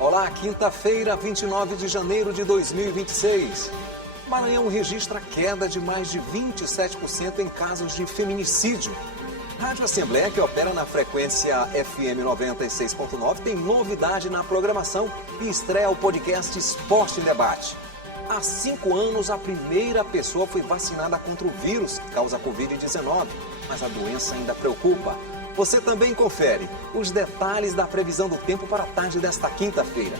Olá, quinta-feira, 29 de janeiro de 2026. Maranhão registra queda de mais de 27% em casos de feminicídio. Rádio Assembleia, que opera na frequência FM 96.9, tem novidade na programação e estreia o podcast Esporte em Debate. Há 5 anos, a primeira pessoa foi vacinada contra o vírus que causa Covid-19, mas a doença ainda preocupa. Você também confere os detalhes da previsão do tempo para a tarde desta quinta-feira.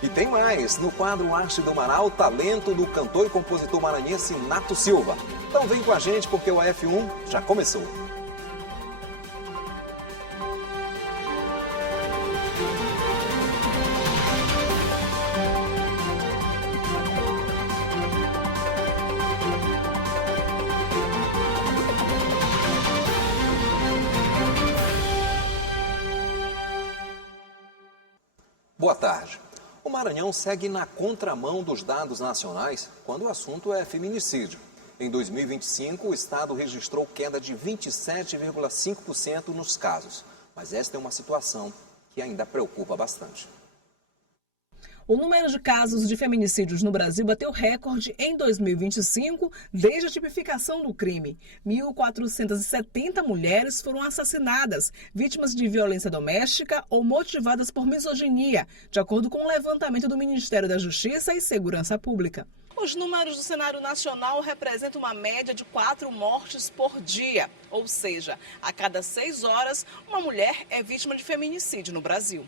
E tem mais, no quadro Arte do Mará, o talento do cantor e compositor maranhense Nato Silva. Então vem com a gente porque o AF1 já começou. Boa tarde. O Maranhão segue na contramão dos dados nacionais quando o assunto é feminicídio. Em 2025, o estado registrou queda de 27,5% nos casos. Mas esta é uma situação que ainda preocupa bastante. O número de casos de feminicídios no Brasil bateu recorde em 2025, desde a tipificação do crime. 1.470 mulheres foram assassinadas, vítimas de violência doméstica ou motivadas por misoginia, de acordo com o levantamento do Ministério da Justiça e Segurança Pública. Os números do cenário nacional representam uma média de 4 mortes por dia, ou seja, a cada 6 horas, uma mulher é vítima de feminicídio no Brasil.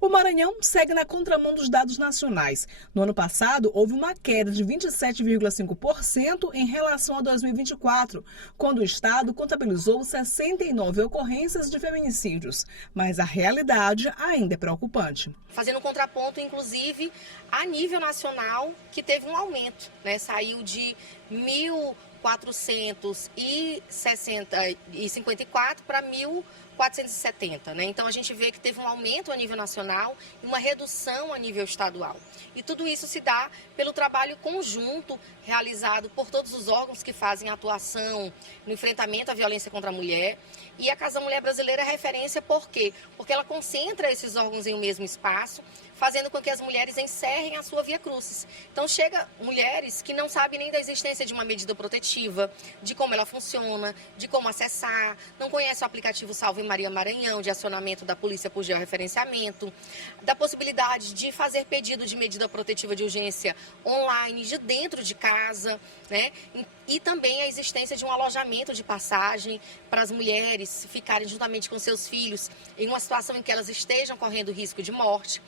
O Maranhão segue na contramão dos dados nacionais. No ano passado, houve uma queda de 27,5% em relação a 2024, quando o estado contabilizou 69 ocorrências de feminicídios. Mas a realidade ainda é preocupante. Fazendo um contraponto, inclusive, a nível nacional, que teve um aumento, né? Saiu de 1.454 para 1.470, né? Então a gente vê que teve um aumento a nível nacional e uma redução a nível estadual. E tudo isso se dá pelo trabalho conjunto realizado por todos os órgãos que fazem atuação no enfrentamento à violência contra a mulher. E a Casa Mulher Brasileira é referência por quê? Porque ela concentra esses órgãos em um mesmo espaço, fazendo com que as mulheres encerrem a sua via crucis. Então chega mulheres que não sabem nem da existência de uma medida protetiva, de como ela funciona, de como acessar, não conhecem o aplicativo Salve Maria Maranhão, de acionamento da polícia por georreferenciamento, da possibilidade de fazer pedido de medida protetiva de urgência online, de dentro de casa, né? E também a existência de um alojamento de passagem para as mulheres ficarem juntamente com seus filhos em uma situação em que elas estejam correndo risco de morte.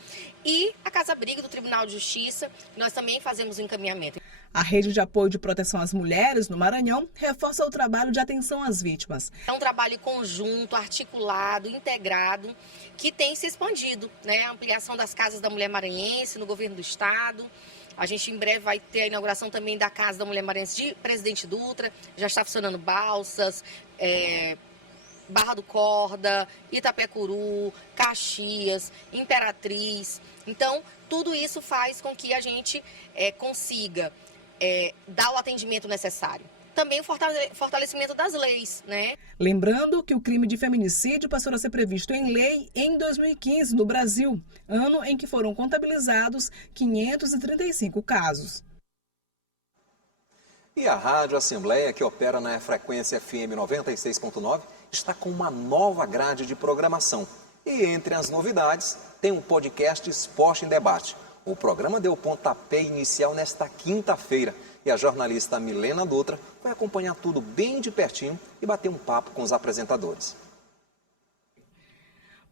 E a Casa Abrigo do Tribunal de Justiça, nós também fazemos o encaminhamento. A Rede de Apoio de Proteção às Mulheres no Maranhão reforça o trabalho de atenção às vítimas. É um trabalho conjunto, articulado, integrado, que tem se expandido, né? A ampliação das casas da mulher maranhense no governo do estado. A gente em breve vai ter a inauguração também da Casa da Mulher Maranhense de Presidente Dutra. Já está funcionando Balsas, Barra do Corda, Itapecuru, Caxias, Imperatriz. Então, tudo isso faz com que a gente consiga dar o atendimento necessário. Também o fortalecimento das leis, né? Lembrando que o crime de feminicídio passou a ser previsto em lei em 2015 no Brasil, ano em que foram contabilizados 535 casos. E a Rádio Assembleia, que opera na frequência FM 96.9, está com uma nova grade de programação. E entre as novidades, tem um podcast Esporte em Debate. O programa deu pontapé inicial nesta quinta-feira e a jornalista Milena Dutra vai acompanhar tudo bem de pertinho e bater um papo com os apresentadores.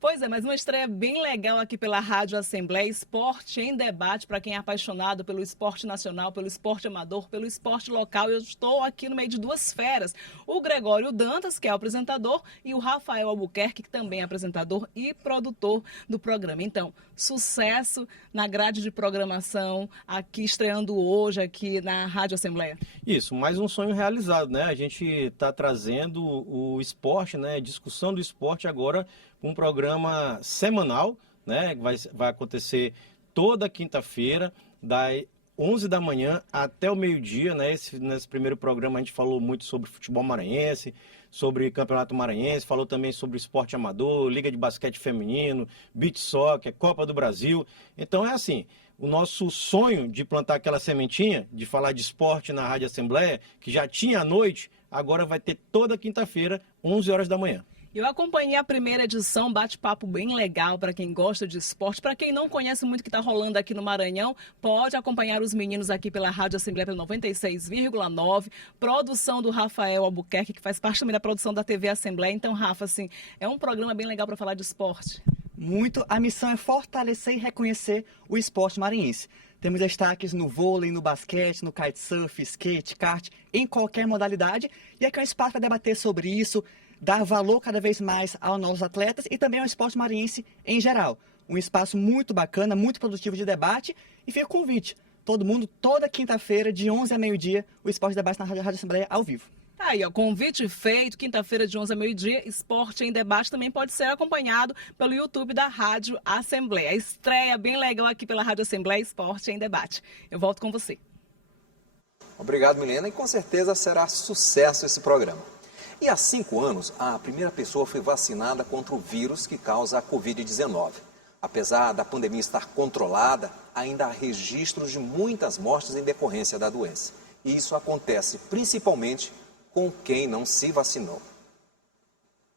Pois é, mas uma estreia bem legal aqui pela Rádio Assembleia, Esporte em Debate, para quem é apaixonado pelo esporte nacional, pelo esporte amador, pelo esporte local. Eu estou aqui no meio de duas feras, o Gregório Dantas, que é o apresentador, e o Rafael Albuquerque, que também é apresentador e produtor do programa. Então, sucesso na grade de programação, aqui estreando hoje aqui na Rádio Assembleia. Isso, mais um sonho realizado, né? A gente está trazendo o esporte, né? Discussão do esporte agora, um programa semanal, né? Vai acontecer toda quinta-feira, das 11 da manhã até o meio-dia, né? Nesse primeiro programa a gente falou muito sobre futebol maranhense, sobre Campeonato Maranhense, falou também sobre esporte amador, Liga de Basquete Feminino, Beach Soccer, Copa do Brasil. Então é assim, o nosso sonho de plantar aquela sementinha, de falar de esporte na Rádio Assembleia, que já tinha à noite, agora vai ter toda quinta-feira, 11 horas da manhã. Eu acompanhei a primeira edição, bate-papo bem legal para quem gosta de esporte. Para quem não conhece muito o que está rolando aqui no Maranhão, pode acompanhar os meninos aqui pela Rádio Assembleia pelo 96,9. Produção do Rafael Albuquerque, que faz parte também da produção da TV Assembleia. Então, Rafa, assim, é um programa bem legal para falar de esporte. Muito. A missão é fortalecer e reconhecer o esporte maranhense. Temos destaques no vôlei, no basquete, no kitesurf, skate, kart, em qualquer modalidade. E aqui é um espaço para debater sobre isso, dar valor cada vez mais aos nossos atletas e também ao esporte maranhense em geral. Um espaço muito bacana, muito produtivo de debate. E fica o convite. Todo mundo, toda quinta-feira, de 11 a meio-dia, o Esporte Debate na Rádio Assembleia ao vivo. Tá aí, ó, convite feito, quinta-feira de 11 a meio-dia, Esporte em Debate também pode ser acompanhado pelo YouTube da Rádio Assembleia. Estreia bem legal aqui pela Rádio Assembleia, Esporte em Debate. Eu volto com você. Obrigado, Milena, e com certeza será sucesso esse programa. E há 5 anos, a primeira pessoa foi vacinada contra o vírus que causa a Covid-19. Apesar da pandemia estar controlada, ainda há registros de muitas mortes em decorrência da doença. E isso acontece principalmente com quem não se vacinou.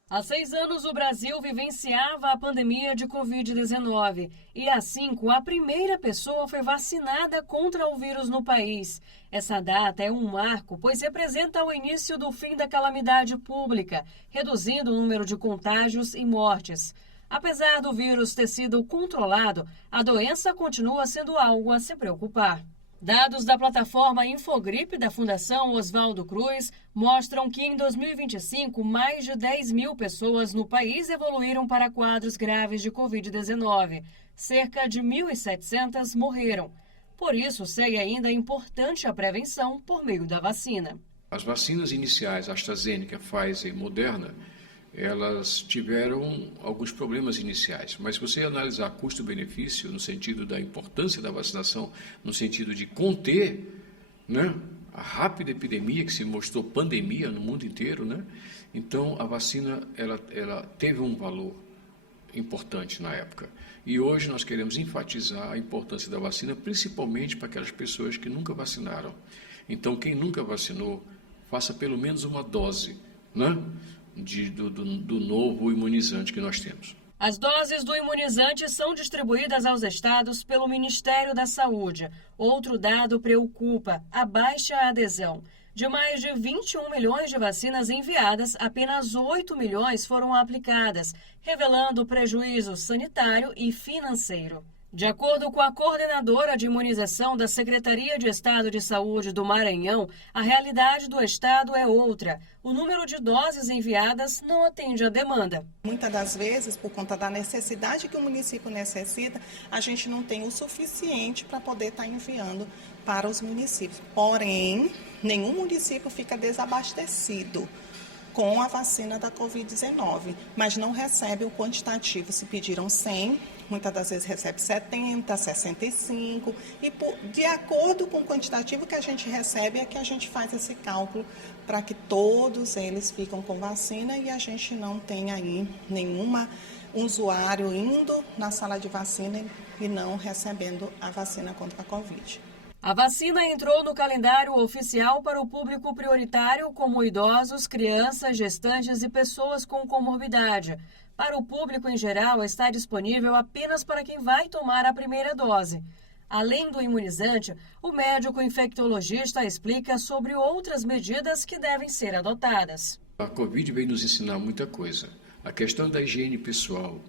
Há 6 anos, o Brasil vivenciava a pandemia de Covid-19 e há 5, a primeira pessoa foi vacinada contra o vírus no país. Essa data é um marco, pois representa o início do fim da calamidade pública, reduzindo o número de contágios e mortes. Apesar do vírus ter sido controlado, a doença continua sendo algo a se preocupar. Dados da plataforma Infogripe da Fundação Oswaldo Cruz mostram que em 2025, mais de 10 mil pessoas no país evoluíram para quadros graves de Covid-19. Cerca de 1.700 morreram. Por isso, segue ainda importante a prevenção por meio da vacina. As vacinas iniciais, AstraZeneca, Pfizer e Moderna, elas tiveram alguns problemas iniciais, mas se você analisar custo-benefício no sentido da importância da vacinação, no sentido de conter, né, a rápida epidemia que se mostrou pandemia no mundo inteiro, né, então a vacina ela teve um valor importante na época. E hoje nós queremos enfatizar a importância da vacina, principalmente para aquelas pessoas que nunca vacinaram. Então, quem nunca vacinou, faça pelo menos uma dose, né? Do novo imunizante que nós temos. As doses do imunizante são distribuídas aos estados pelo Ministério da Saúde. Outro dado preocupa: a baixa adesão. De mais de 21 milhões de vacinas enviadas, apenas 8 milhões foram aplicadas, revelando prejuízo sanitário e financeiro. De acordo com a coordenadora de imunização da Secretaria de Estado de Saúde do Maranhão, a realidade do estado é outra. O número de doses enviadas não atende à demanda. Muitas das vezes, por conta da necessidade que o município necessita, a gente não tem o suficiente para poder estar enviando para os municípios. Porém, nenhum município fica desabastecido com a vacina da Covid-19, mas não recebe o quantitativo. Se pediram 100, muitas das vezes recebe 70, 65, e de acordo com o quantitativo que a gente recebe é que a gente faz esse cálculo para que todos eles ficam com vacina e a gente não tenha aí nenhum usuário indo na sala de vacina e não recebendo a vacina contra a Covid. A vacina entrou no calendário oficial para o público prioritário, como idosos, crianças, gestantes e pessoas com comorbidade. Para o público em geral, está disponível apenas para quem vai tomar a primeira dose. Além do imunizante, o médico infectologista explica sobre outras medidas que devem ser adotadas. A Covid veio nos ensinar muita coisa. A questão da higiene pessoal,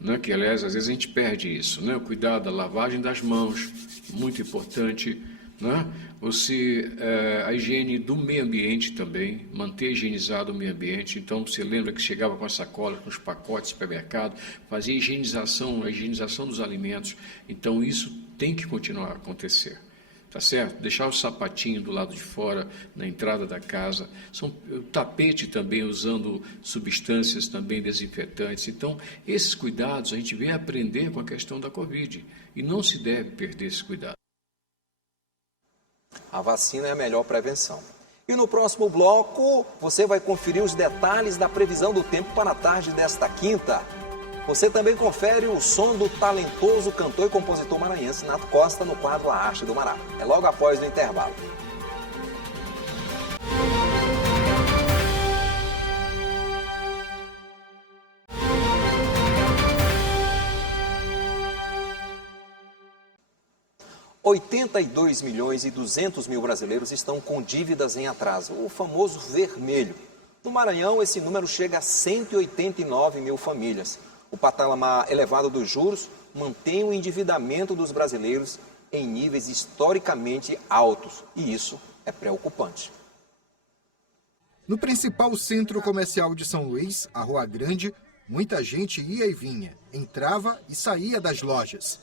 né, que aliás às vezes a gente perde isso, né? O cuidado da lavagem das mãos, muito importante, né? A higiene do meio ambiente também, manter higienizado o meio ambiente. Então você lembra que chegava com a sacola, com os pacotes de supermercado, fazia a higienização dos alimentos. Então isso tem que continuar a acontecer. Tá certo? Deixar o sapatinho do lado de fora, na entrada da casa. O tapete também usando substâncias também desinfetantes. Então, esses cuidados a gente vem aprender com a questão da Covid. E não se deve perder esse cuidado. A vacina é a melhor prevenção. E no próximo bloco, você vai conferir os detalhes da previsão do tempo para a tarde desta quinta. Você também confere o som do talentoso cantor e compositor maranhense Nato Costa no quadro A Arte do Mará. É logo após o intervalo. R$ 82.200.000 brasileiros estão com dívidas em atraso, o famoso vermelho. No Maranhão, esse número chega a 189 mil famílias. O patamar elevado dos juros mantém o endividamento dos brasileiros em níveis historicamente altos, e isso é preocupante. No principal centro comercial de São Luís, a Rua Grande, muita gente ia e vinha, entrava e saía das lojas.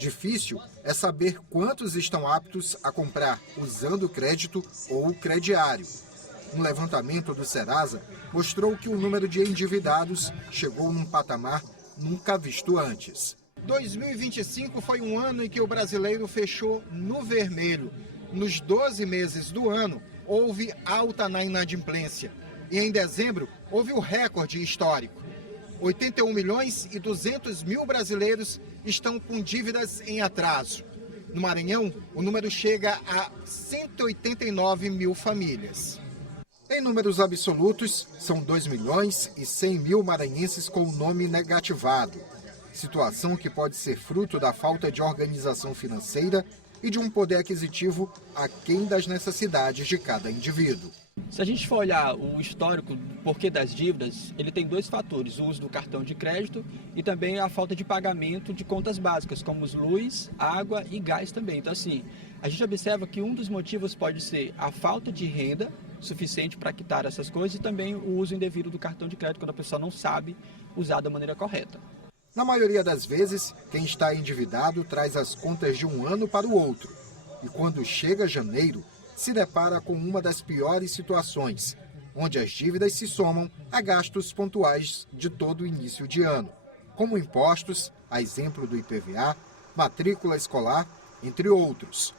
Difícil é saber quantos estão aptos a comprar usando crédito ou crediário. Um levantamento do Serasa mostrou que o número de endividados chegou num patamar nunca visto antes. 2025 foi um ano em que o brasileiro fechou no vermelho. Nos 12 meses do ano, houve alta na inadimplência. E em dezembro, houve o recorde histórico. 81.200.000 brasileiros estão com dívidas em atraso. No Maranhão, o número chega a 189 mil famílias. Em números absolutos, são 2.100.000 maranhenses com o nome negativado. Situação que pode ser fruto da falta de organização financeira e de um poder aquisitivo aquém das necessidades de cada indivíduo. Se a gente for olhar o histórico do porquê das dívidas, ele tem dois fatores, o uso do cartão de crédito e também a falta de pagamento de contas básicas, como luz, água e gás também. Então, assim, a gente observa que um dos motivos pode ser a falta de renda suficiente para quitar essas coisas e também o uso indevido do cartão de crédito, quando a pessoa não sabe usar da maneira correta. Na maioria das vezes, quem está endividado traz as contas de um ano para o outro. E quando chega janeiro, se depara com uma das piores situações, onde as dívidas se somam a gastos pontuais de todo o início de ano, como impostos, a exemplo do IPVA, matrícula escolar, entre outros.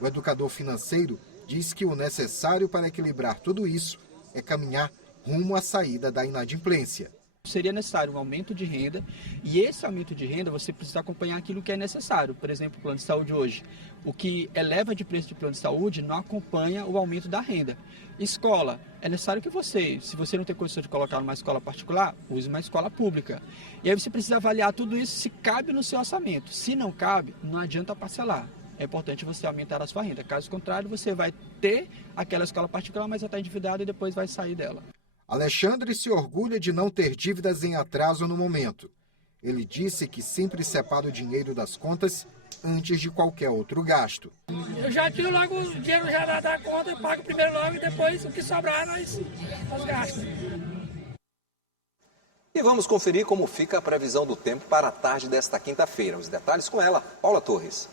O educador financeiro diz que o necessário para equilibrar tudo isso é caminhar rumo à saída da inadimplência. Seria necessário um aumento de renda e esse aumento de renda você precisa acompanhar aquilo que é necessário. Por exemplo, o plano de saúde hoje. O que eleva de preço de plano de saúde não acompanha o aumento da renda. Escola, é necessário que você, se você não tem condição de colocar numa escola particular, use uma escola pública. E aí você precisa avaliar tudo isso se cabe no seu orçamento. Se não cabe, não adianta parcelar. É importante você aumentar a sua renda. Caso contrário, você vai ter aquela escola particular, mas vai estar endividado e depois vai sair dela. Alexandre se orgulha de não ter dívidas em atraso no momento. Ele disse que sempre separa o dinheiro das contas antes de qualquer outro gasto. Eu já tiro logo o dinheiro já da conta, pago primeiro logo e depois o que sobrar nós gastos. E vamos conferir como fica a previsão do tempo para a tarde desta quinta-feira. Os detalhes com ela, Paula Torres.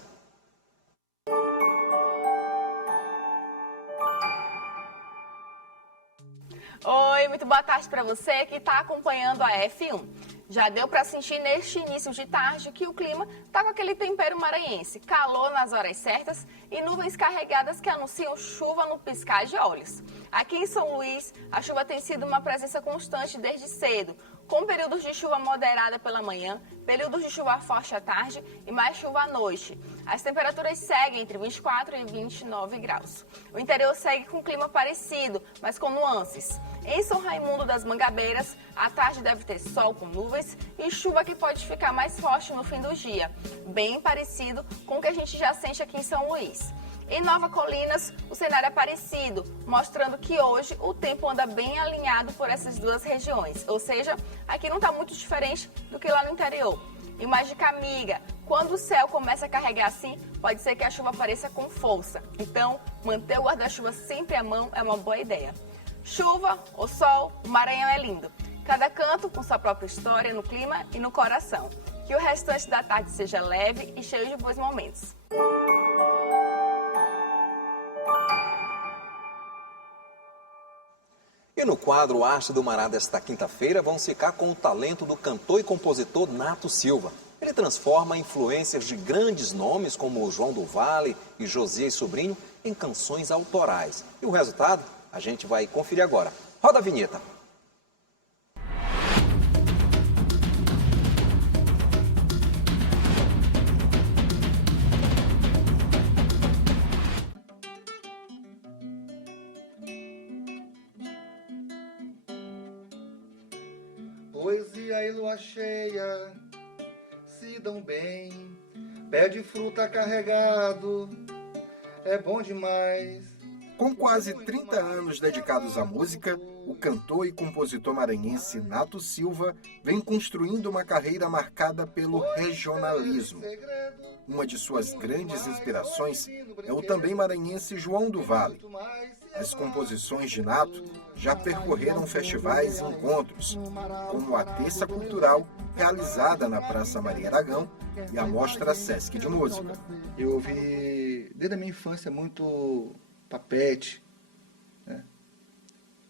Oi, muito boa tarde para você que está acompanhando a F1. Já deu para sentir neste início de tarde que o clima está com aquele tempero maranhense, calor nas horas certas e nuvens carregadas que anunciam chuva no piscar de olhos. Aqui em São Luís, a chuva tem sido uma presença constante desde cedo, com períodos de chuva moderada pela manhã, períodos de chuva forte à tarde e mais chuva à noite. As temperaturas seguem entre 24 e 29 graus. O interior segue com clima parecido, mas com nuances. Em São Raimundo das Mangabeiras, a tarde deve ter sol com nuvens e chuva que pode ficar mais forte no fim do dia, bem parecido com o que a gente já sente aqui em São Luís. Em Nova Colinas, o cenário é parecido, mostrando que hoje o tempo anda bem alinhado por essas duas regiões, ou seja, aqui não está muito diferente do que lá no interior. E mais dica amiga, quando o céu começa a carregar assim, pode ser que a chuva apareça com força. Então, manter o guarda-chuva sempre à mão é uma boa ideia. Chuva ou sol, o Maranhão é lindo. Cada canto com sua própria história no clima e no coração. Que o restante da tarde seja leve e cheio de bons momentos. E no quadro Arte do Mará desta quinta-feira, vamos ficar com o talento do cantor e compositor Nato Silva. Ele transforma influências de grandes nomes como João do Vale e Josias Sobrinho em canções autorais. E o resultado a gente vai conferir agora. Roda a vinheta. Poesia e lua cheia se dão bem, pé de fruta carregado, é bom demais. Com quase 30 anos dedicados à música, o cantor e compositor maranhense Nato Silva vem construindo uma carreira marcada pelo regionalismo. Uma de suas grandes inspirações é o também maranhense João do Vale. As composições de Nato já percorreram festivais e encontros, como a Terça Cultural, realizada na Praça Maria Aragão, e a Mostra Sesc de Música. Eu ouvi, desde a minha infância, muito Papete, né?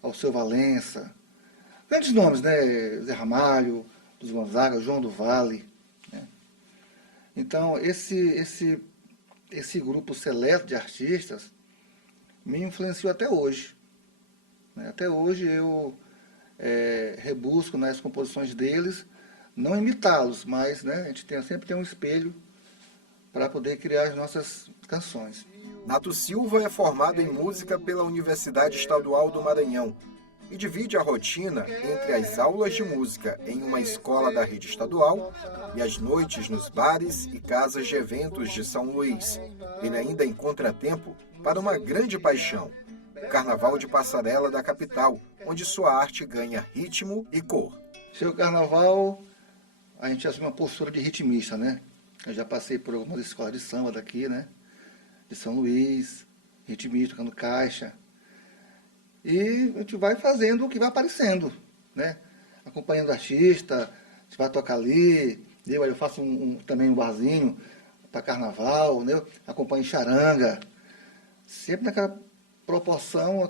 Alceu Valença, grandes nomes, né? Zé Ramalho, Luiz Gonzaga, João do Vale. Né? Então, esse grupo seleto de artistas me influenciou até hoje. Né? Até hoje eu rebusco nas composições deles, não imitá-los, mas né, a gente sempre tem um espelho para poder criar as nossas canções. Nato Silva é formado em música pela Universidade Estadual do Maranhão e divide a rotina entre as aulas de música em uma escola da rede estadual e as noites nos bares e casas de eventos de São Luís. Ele ainda encontra tempo para uma grande paixão, o Carnaval de Passarela da capital, onde sua arte ganha ritmo e cor. Seu Carnaval, a gente assume uma postura de ritmista, né? Eu já passei por algumas escolas de samba daqui, né? De São Luís, ritmista, tocando caixa. E a gente vai fazendo o que vai aparecendo, né? Acompanhando o artista, a gente vai tocar ali, eu faço também um barzinho para carnaval, né? Acompanho charanga, sempre naquela proporção,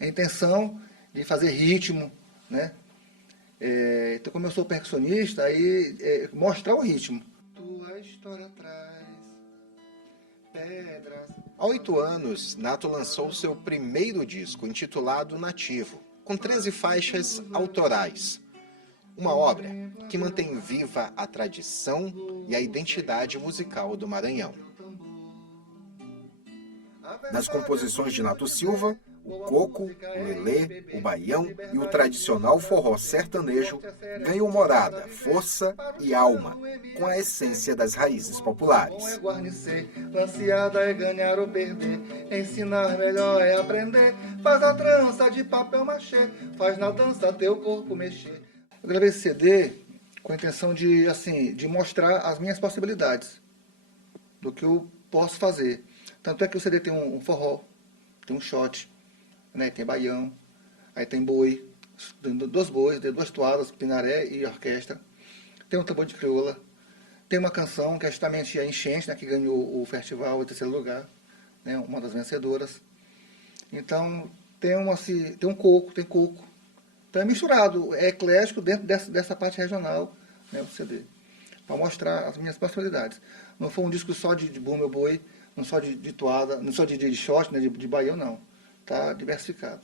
a intenção de fazer ritmo, né? Então, como eu sou percussionista, aí mostrar o ritmo. Tua história traz pedras. Há 8 anos, Nato lançou seu primeiro disco, intitulado Nativo, com 13 faixas autorais. Uma obra que mantém viva a tradição e a identidade musical do Maranhão. Nas composições de Nato Silva, o coco, o lelê, o baião e o tradicional forró sertanejo ganham morada, força e alma, com a essência das raízes populares. Lanceada é ganhar ou perder, ensinar melhor é aprender, faz a trança de papel machê, faz na dança teu corpo mexer. Eu gravei esse CD com a intenção de mostrar as minhas possibilidades, do que eu posso fazer. Tanto é que o CD tem um forró, tem um shot, né? Tem baião, aí tem boi, tem 2 bois, 2 toadas, pinaré e orquestra. Tem um tambor de crioula. Tem uma canção que é justamente a Enchente, né? Que ganhou o festival em 3º lugar, né? Uma das vencedoras. Então tem um coco, tem coco. Então é misturado, é eclético dentro dessa parte regional, né? O CD, para mostrar as minhas possibilidades. Não foi um disco só de boi, meu boi, não só de toada, não só de shot, né? de baião, não. Está diversificado,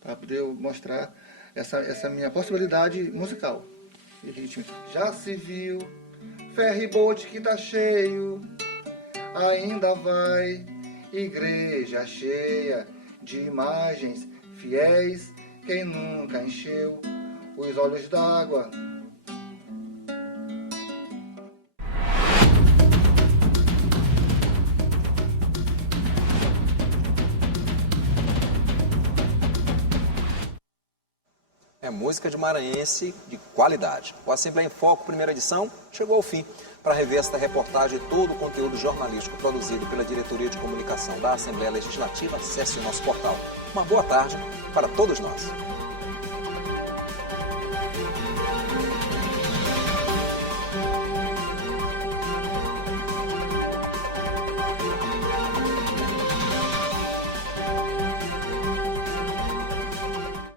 para poder mostrar essa minha possibilidade musical e rítmica. Já se viu, ferry-boat que tá cheio, ainda vai, igreja cheia de imagens fiéis, quem nunca encheu os olhos d'água. É música de maranhense de qualidade. O Assembleia em Foco, primeira edição, chegou ao fim. Para rever esta reportagem e todo o conteúdo jornalístico produzido pela Diretoria de Comunicação da Assembleia Legislativa, acesse o nosso portal. Uma boa tarde para todos nós.